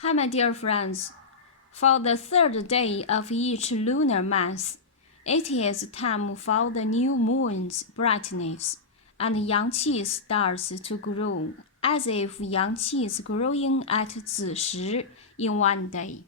Hi, my dear friends. For the third day of each lunar month, it is time for the new moon's brightness, and yang qi starts to grow, as if yang qi is growing at 子时 in one day.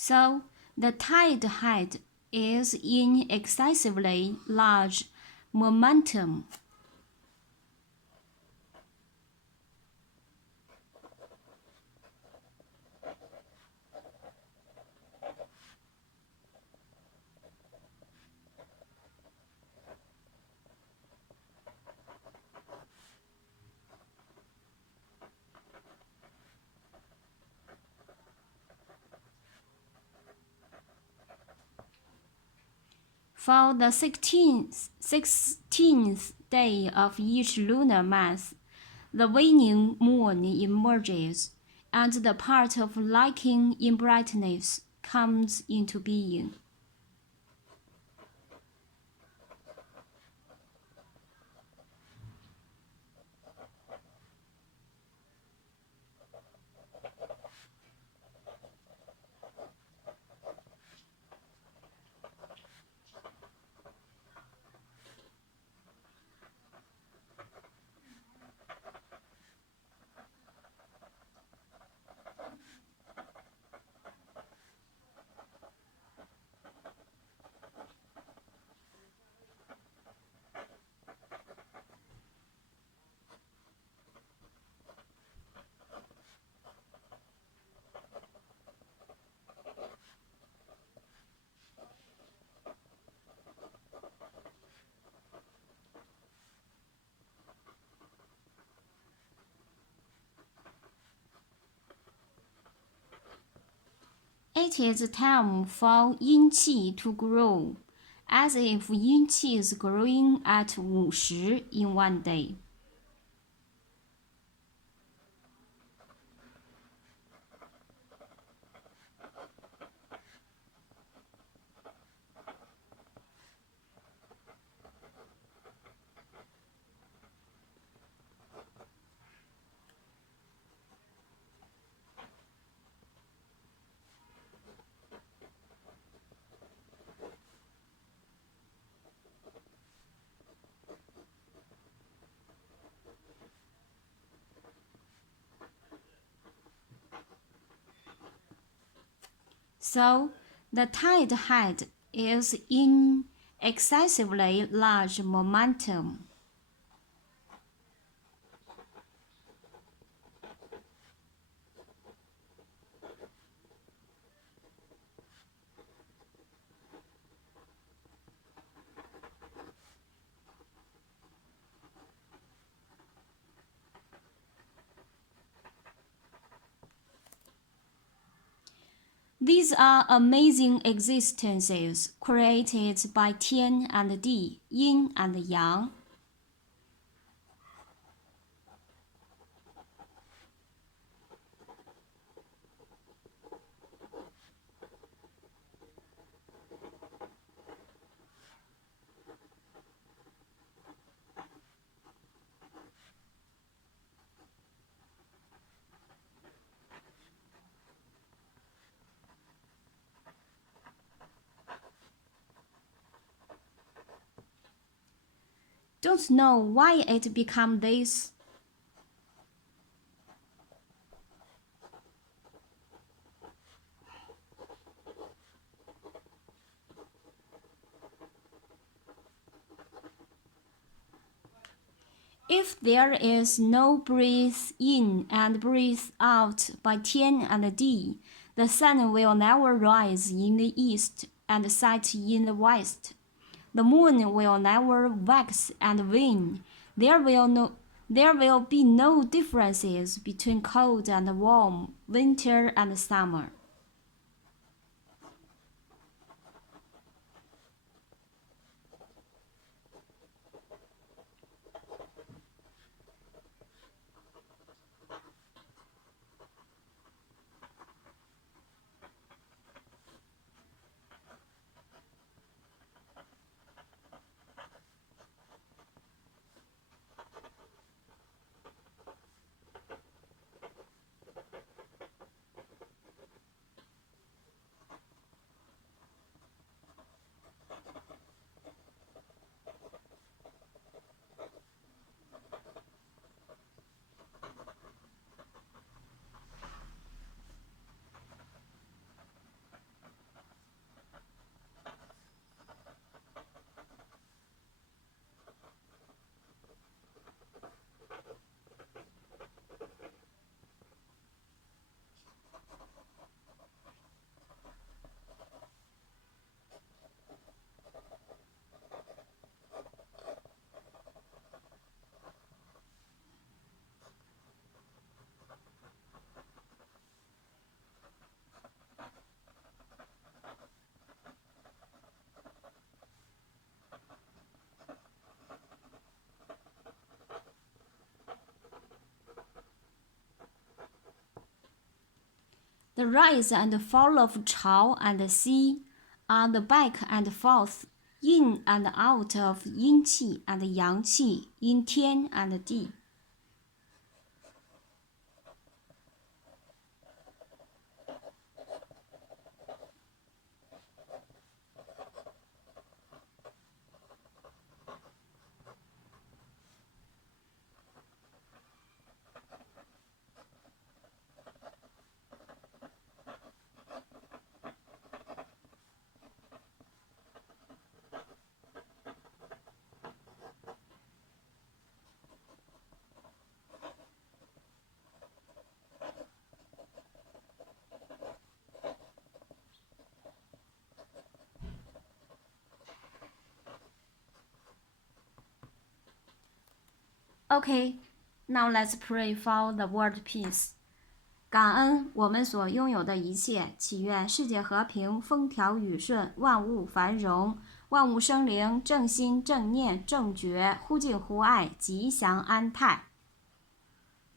So, the tide head is in excessively large momentum. For the 16th day of each lunar month, the waning moon emerges, and the part of lacking in brightness comes into being. It is time for yin qi to grow, as if yin qi is growing at 50 in one day. So, the tide head is in excessively large momentum. These are amazing existences created by Tian and Di, Yin and Yang. Don't know why it became this. If there is no breath in and breath out by Tian and Di, the sun will never rise in the east and set in the west. The moon will never wax and wane. There will be no differences between cold and warm, winter and summer. The rise and fall of Chao and Xi are the back and forth, in and out of yin qi and yang qi in Tian and Di. Okay, now let's pray for the world peace. 感恩我们所拥有的一切，祈愿世界和平，风调雨顺，万物繁荣，万物生灵，正心正念正觉，忽敬忽爱，吉祥安泰。